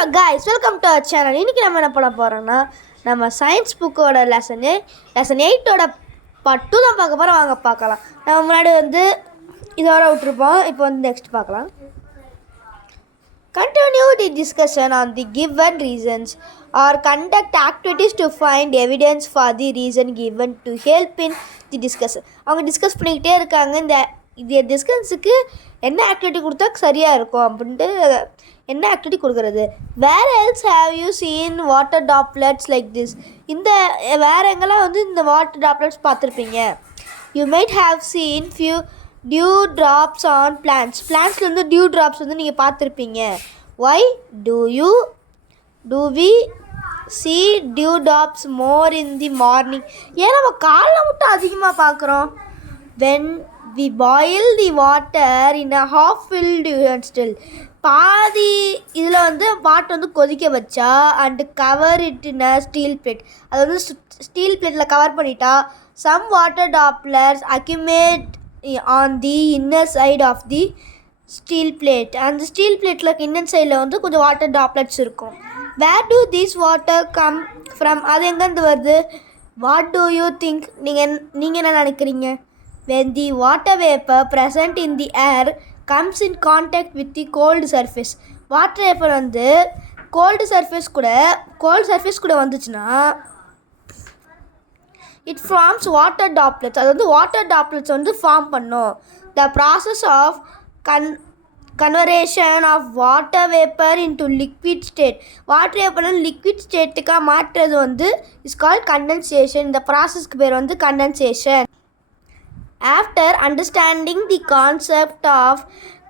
Hello guys, welcome to our channel. இன்றைக்கி நம்ம என்ன பண்ண போகிறோம்னா, நம்ம சயின்ஸ் புக்கோட லெசன் 8ஓட பார்ட் 2 தான் பார்க்க போகிறோம். வாங்க பார்க்கலாம். நம்ம முன்னாடி இதோட விட்டுருப்போம். இப்போ நெக்ஸ்ட் பார்க்கலாம். Continue the discussion on the given reasons or conduct activities to find evidence for the reason given to help in the discussion. அவங்க டிஸ்கஸ் பண்ணிக்கிட்டே இருக்காங்க. இந்த டிஸ்கஷனுக்கு என்ன ஆக்டிவிட்டி கொடுத்தா சரியாக இருக்கும் அப்படின்ட்டு என்ன ஆக்டிவிட்டி கொடுக்குறது. Where else have you seen water droplets like this? இந்த வேறு எங்கெல்லாம் இந்த வாட்டர் டாப்லெட்ஸ் பார்த்துருப்பீங்க. You might have seen few dew drops on plants. பிளான்ட்ஸ்லேருந்து டியூ ட்ராப்ஸ் நீங்கள் பார்த்துருப்பீங்க. Why do we see dew drops more in the morning? ஏன் நம்ம காலைல மட்டும் அதிகமாக பார்க்குறோம்? When we boil the water in a half filled steel. பாதி இதில் வாட்டர் கொதிக்க வச்சா and cover it in a steel plate. அது ஸ்டீல் பிளேட்டில் கவர் பண்ணிட்டா some water droplets accumulate on the inner side of the steel plate. அந்த steel பிளேட்டில் inner சைடில் கொஞ்சம் வாட்டர் டாப்லெட்ஸ் இருக்கும். Where do this water come from? அது எங்கேருந்து வருது? What do you think? நீங்கள் என்ன நினைக்கிறீங்க? when the water vapor present in the air comes in contact with the cold surface. Water vapour cold surface கூட வந்துச்சுன்னா it forms water droplets. அது water droplets form பண்ணும். The process of conversion of water vapour into liquid state. Water vapour liquid ஸ்டேட்டுக்காக மாற்றுறது is called condensation. இந்த ப்ராசஸ்க்கு பேர் condensation. After understanding the concept of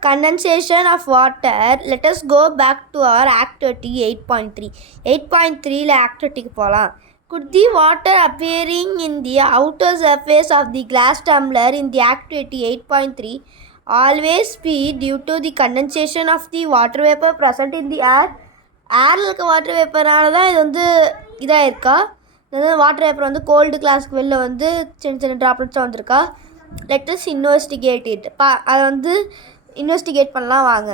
condensation of water, let us go back to our activity 8.3. 8.3 activity போகலாம். Could the water appearing in the outer surface of the glass tumbler in the activity 8.3 always be due to the condensation of the water vapor present in the air? ஏரில் இருக்க water வேப்பர்னால தான் இது இதாக இருக்கா? Water vapour gold கிளாஸ்க்கு வெளில சின்ன ட்ராப்லெட்ஸாக வந்திருக்கா? let us investigate it. அதை இன்வெஸ்டிகேட் பண்ணலாம் வாங்க.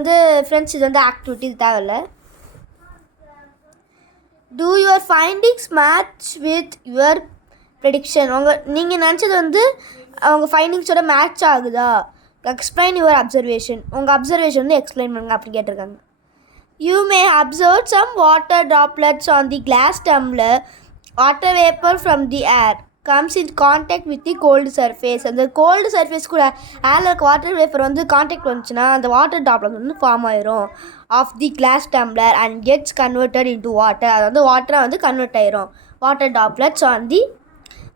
இது ஃப்ரெண்ட்ஸ், இது ஆக்டிவிட்டி, இது தேவையில்லை. do your findings match with your prediction? நீங்கள் நினச்சது அவங்க ஃபைண்டிங்ஸோட மேட்ச் ஆகுதா? explain your observation. உங்கள் அப்சர்வேஷன் எக்ஸ்பிளைன் பண்ணுங்க அப்படி கேட்டிருக்காங்க. you may observe some water droplets on the glass tumbler. Water vapor from the air comes in contact with the cold surface. அந்த cold surface கூட ஏரில் இருக்க வாட்டர் வேப்பர் கான்டாக்ட் வந்துச்சுன்னா அந்த வாட்டர் டாப்லெட் ஃபார்ம் ஆயிரும் of the glass tumbler and gets converted into water. அது வாட்டராக convert ஆயிரும். Water droplets on the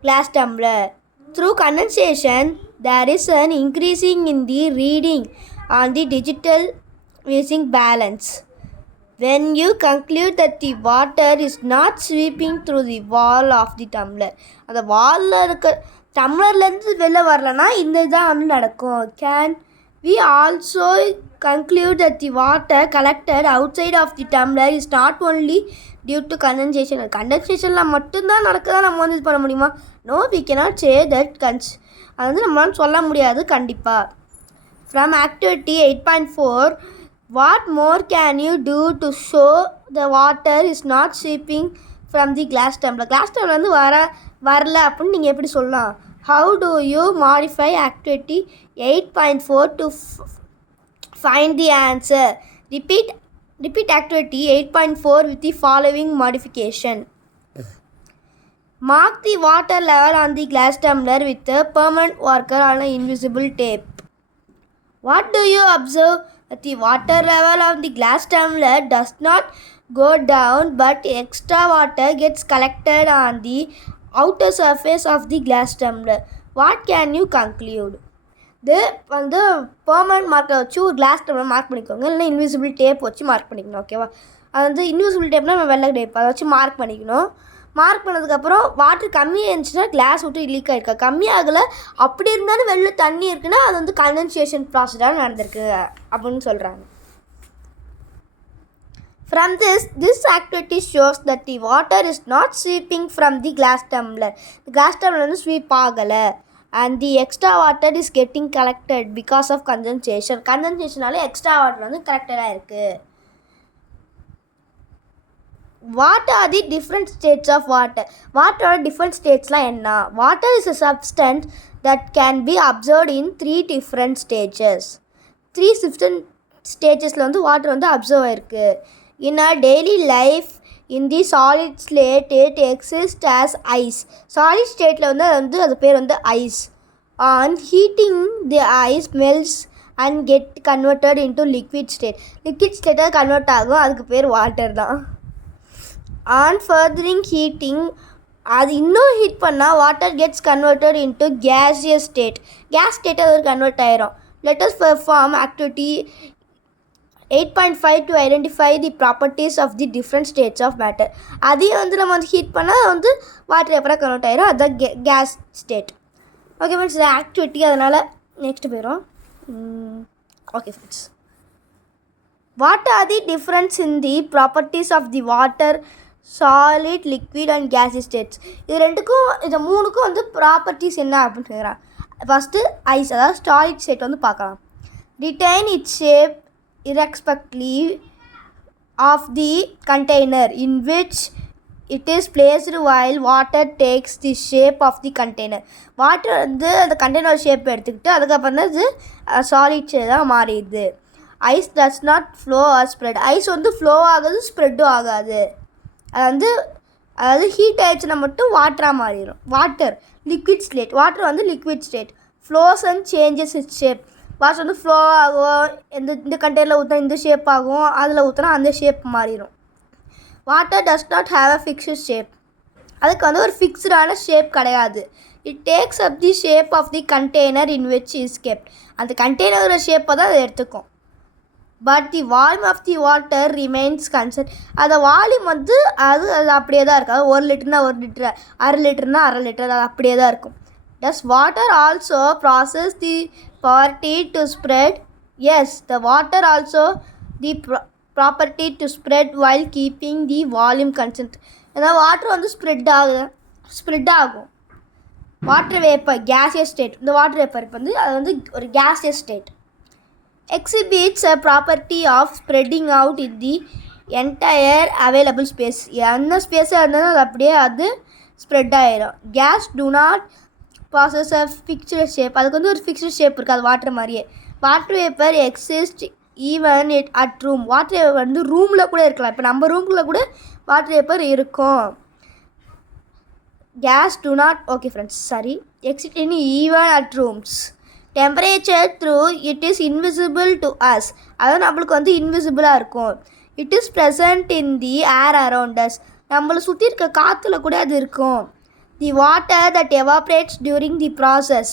glass tumbler. Through condensation there is an increasing in the reading on the digital வேசிங் balance. When you conclude that the water is not sweeping through the wall of the tumbler, அந்த வாலில் இருக்க டம்ளர்லேருந்து வெளில வரலன்னா இந்த இதான் நடக்கும். Can we also conclude that the water collected outside of the tumbler is not only due to condensation? கண்டென்சேஷனில் மட்டும்தான் நடக்குதா நம்ம இது பண்ண முடியுமா? No, we cannot say that. அது நம்மளால சொல்ல முடியாது கண்டிப்பாக. From activity 8.4, what more can you do to show the water is not sweeping from the glass tumbler? glass tumbler வரல அப்படின்னு நீங்கள் எப்படி சொல்லலாம்? How do you modify activity 8.4 to find the answer? Repeat activity 8.4 with the following modification. Mark the water level on the glass tumbler with a permanent marker on an invisible tape. What do you observe? That the water level of the glass tumbler does not go down, but extra water gets collected on the outer surface of the glass tumbler. What can you conclude? இது permanent மார்க்கை வச்சு ஒரு class tumbler mark பண்ணிக்கோங்க. இல்லைன்னா invisible tape வச்சு mark பண்ணிக்கணும். ஓகேவா? அது இன்விசிபிள் டேப்னால் நம்ம வெள்ளை டேப் அதை வச்சு மார்க் பண்ணிக்கணும். மார்க் பண்ணதுக்கப்புறம் வாட்டர் கம்மியாக இருந்துச்சுன்னா கிளாஸ் விட்டு லீக் ஆகிருக்கா? கம்மியாகலை. அப்படி இருந்தாலும் வெளில தண்ணி இருக்குன்னா அது கண்டென்சேஷன் ப்ராசஸாக நடந்திருக்கு அப்படின்னு சொல்கிறாங்க. From this activity shows that the water is not sweeping from the glass tumbler. The glass tumbler sweep ஆகலை and the extra water is getting collected because of condensation. கண்டென்சேஷனால எக்ஸ்ட்ரா வாட்டர் கலெக்டடாக இருக்குது. What are the different states of water? Water different states-லாம் என்ன? Water is a substance that can be observed in 3 different stages. 3 different stagesல வந்து water வந்து observe ஆயிருக்கு. In our daily life, in the solid state, it exists as ice. Solid stateல வந்து அது பேர் வந்து ice. On heating, the ice melts and get converted into liquid state. Liquid state convert ஆகும், அதுக்கு பேர் வாட்டர் தான். On furthering heating, அது இன்னும் ஹீட் பண்ணால் water gets converted into gaseous state. Gas state அது கன்வெர்ட் ஆயிரும். Let us perform activity 8.5 to identify the properties of the different states of matter. அதையும் வந்து நம்ம வந்து ஹீட் பண்ணால் வந்து வாட்டர் எப்போ கன்வெர்ட் ஆயிரும், அதுதான் கேஸ் ஸ்டேட். ஓகே ஃப்ரெண்ட்ஸ், இது ஆக்டிவிட்டி, அதனால் நெக்ஸ்ட் போயிடும். Okay friends, what are the difference in the properties of the water, solid, liquid and gaseous states? இது ரெண்டுக்கும் இது மூணுக்கும் வந்து ப்ராப்பர்ட்டிஸ் என்ன அப்படின்னு கேட்குறான். ஃபஸ்ட்டு ஐஸ், அதாவது சாலிட் ஸ்டேட் வந்து பார்க்கலாம். Retain its shape irrespectively of the container in which it is placed while water takes the shape of the container. Water வந்து அந்த கண்டெய்னர் ஷேப் எடுத்துக்கிட்டு அதுக்கப்புறம் தான் இது சாலிட் தான் மாறிடுது. Ice does not flow or spread. Ice வந்து flow ஆகுது, ஸ்ப்ரெட்டும் ஆகாது. அதாவது ஹீட் ஆயிடுச்சுன்னா மட்டும் வாட்டராக மாறிடும். வாட்டர் லிக்விட் ஸ்டேட், வாட்டர் வந்து liquid state. Flows and changes its shape. Water வந்து ஃப்ளோ ஆகும், இந்த கண்டெய்னரில் ஊற்றினா இந்த ஷேப் ஆகும், அதில் ஊற்றினா அந்த ஷேப் மாறிடும். Water does not have a fixed shape. அதுக்கு வந்து ஒரு ஃபிக்ஸ்டான ஷேப் கிடையாது. It takes up the shape of the container in which is kept. அந்த கண்டெய்னரோட ஷேப்பை தான் அதை எடுத்துக்கும். But the volume of the water remains constant. அந்த வால்யூம் வந்து அது அப்படியே தான் இருக்கும். அது 1 லிட்டர்னா 1 லிட்டர், அரை லிட்டர்னா அரை லிட்டர், அது அப்படியே தான் இருக்கும். Does water also process the property to spread? Yes, the water also the property to spread while keeping the volume constant. அதாவது வாட்டர் வந்து ஸ்ப்ரெட் ஆகும். Water vapour gaseous state. இந்த வாட்டர் வேப்பர் இப்போ வந்து அது வந்து ஒரு gaseous state. Exhibits a property of spreading out in the entire available space. என்ன ஸ்பேஸாக இருந்தாலும் அது அப்படியே அது ஸ்ப்ரெட் ஆகிடும். Gas do not possess a fixed shape. அதுக்கு வந்து ஒரு ஃபிக்ஸ்டு ஷேப் இருக்குது, அது வாட்டர் மாதிரியே. Water vapour exist even at room. Water vapour வந்து ரூமில் கூட இருக்கலாம். இப்போ நம்ம ரூம்குள்ளே கூட வாட்டர் வேப்பர் இருக்கும். Gas do not, okay friends, sorry, exist in even at rooms. Temperature through it is invisible to us. அதாவது நம்மளுக்கு வந்து இன்விசிபிளாக இருக்கும். It is present in the air around us. நம்மளை சுற்றி இருக்க காற்றுல கூட அது இருக்கும். The water that evaporates during the process,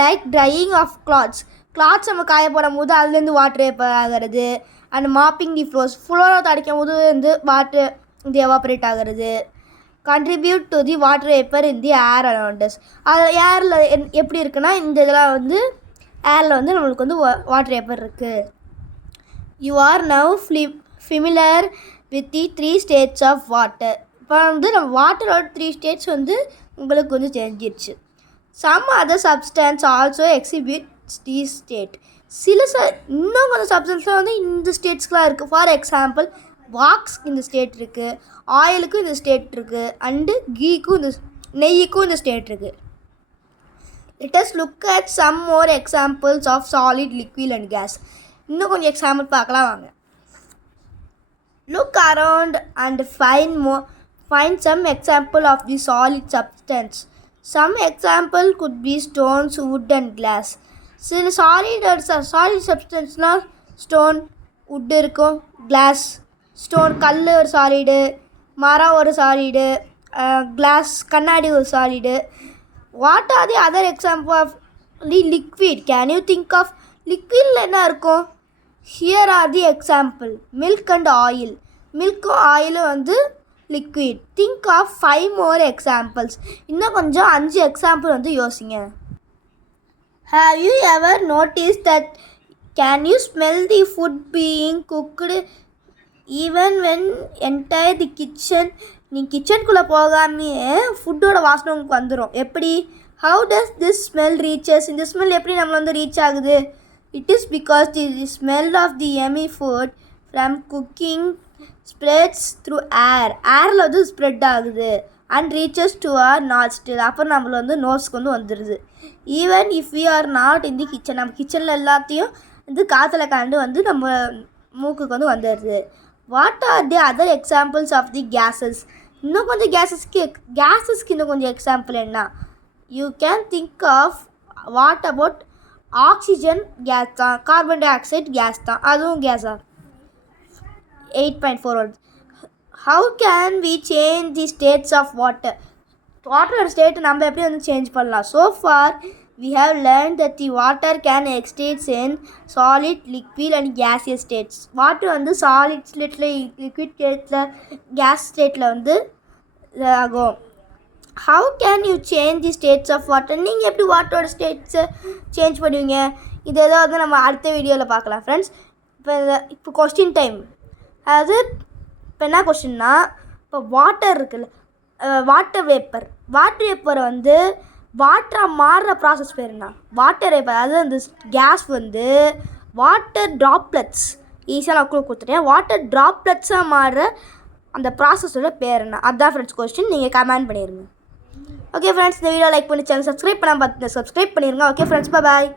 like drying of cloths. Cloths நம்ம காய போடும் போது அதுலேருந்து வாட்டர் வேப்பர் ஆகிறது. அண்ட் மாப்பிங் தி ஃப்ளோரை துடைக்கும் போது வந்து வாட்டர் இது எவாப்ரேட் ஆகிறது. Contribute to the water vapour in the air around as. அது ஏரில் எப்படி இருக்குன்னா, இந்த இதெல்லாம் வந்து ஏரில் வந்து நம்மளுக்கு வந்து வாட்டர் வேப்பர் இருக்குது. You are now familiar with the 3 states of water. இப்போ வந்து நம்ம வாட்டரோட 3 states வந்து உங்களுக்கு வந்து தெரிஞ்சிருச்சு. Some other substance also exhibits the state. சில இன்னும் கொஞ்சம் சப்ஸ்டன்ஸ்லாம் வந்து இந்த ஸ்டேட்ஸ்க்கெலாம் இருக்குது. ஃபார் எக்ஸாம்பிள், வாக்ஸ் இந்த ஸ்டேட் இருக்குது, ஆயிலுக்கும் இந்த ஸ்டேட் இருக்குது, அண்டு கீக்கும் இந்த நெய்யுக்கும் இந்த ஸ்டேட் இருக்குது. Let us look at some more examples of solid, liquid and gas. இன்னும் கொஞ்சம் எக்ஸாம்பிள் பார்க்கலாம் வாங்க. Look around and find some example of the solid substance. Some example could be stones, wood and glass. சில solid substanceனால் stone, wood இருக்கும், glass, stone கல் ஒரு solid, மரம் ஒரு சாலிடு, glass கண்ணாடி ஒரு solid. What are the other example of the liquid? Can you think of liquidல என்ன இருக்கும்? Here are the example: milk and oil. மில்க்கும் ஆயிலும் வந்து liquid. Think of 5 more examples. இன்னும் கொஞ்சம் 5 எக்ஸாம்பிள் வந்து யோசிங்க. Have you ever noticed that can you smell the food being cooked even when enter the kitchen? நீ கிச்சனுக்குள்ளே போகாமையே ஃபுட்டோட வாசனை உங்களுக்கு வந்துடும். எப்படி? How does this smell reaches? இந்த ஸ்மெல் எப்படி நம்மளை வந்து ரீச் ஆகுது? It is because the smell of the yummy food from cooking spreads through ஏரில் வந்து ஸ்ப்ரெட் ஆகுது அண்ட் ரீச்சஸ் டு ஆர் நாஸ்டில். அப்புறம் நம்மள வந்து நோஸ்க்கு வந்து வந்துடுது. Even if we are not in the kitchen, நம்ம கிச்சனில் எல்லாத்தையும் வந்து காற்றுல கலந்து வந்து நம்ம மூக்குக்கு வந்து வந்துடுது. What are the other examples of the gases? இன்னும் கொஞ்சம் கேஸஸ்க்கு இன்னும் கொஞ்சம் எக்ஸாம்பிள் என்ன? You can think of what about oxygen gas தான், கார்பன் டை ஆக்சைடு கேஸ் தான், அதுவும் கேஸா? 8.4. How can we change the states of water? வாட்டரோட ஸ்டேட் நம்ம எப்படி வந்து சேஞ்ச் பண்ணலாம்? So far we have learned that the water can exist in solid, liquid and gaseous states. Water வந்து solid ஸ்டேட்டில், லிக்விட் ஸ்டேட்டில், கேஸ் ஸ்டேட்டில் வந்து ஆகும். How can you change the states of water? நீங்கள் எப்படி வாட்டரோட ஸ்டேட்ஸை சேஞ்ச் பண்ணுவீங்க? இது ஏதாவது நம்ம அடுத்த வீடியோவில் பார்க்கலாம் ஃப்ரெண்ட்ஸ். இப்போ கொஸ்டின் டைம். அதாவது இப்போ என்ன கொஸ்டின்னா, இப்போ வாட்டர் இருக்குல்ல, வாட்டர் வேப்பரை வந்து வாட்டராக மாறுற ப்ராசஸ் பேர் என்ன? வாட்டர் வேப்பர், அதாவது அந்த கேஸ் வந்து வாட்டர் ட்ராப்லெட்ஸ், ஈஸியாக நான் கொடுத்துட்டேன். வாட்டர் ட்ராப்லெட்ஸாக மாறுற அந்த ப்ராசஸோட பேர் என்ன? அதுதான் ஃப்ரெண்ட்ஸ் கொஸ்டின். நீங்கள் கமெண்ட் பண்ணிடுங்க. ஓகே ஃப்ரெண்ட்ஸ், இந்த வீடியோ லைக் பண்ணி சேனல் சப்ஸ்கிரைப் பண்ணாமல் பார்த்து சப்ஸ்கிரைப் பண்ணிடுங்க. ஓகே ஃப்ரெண்ட்ஸ், பாய்.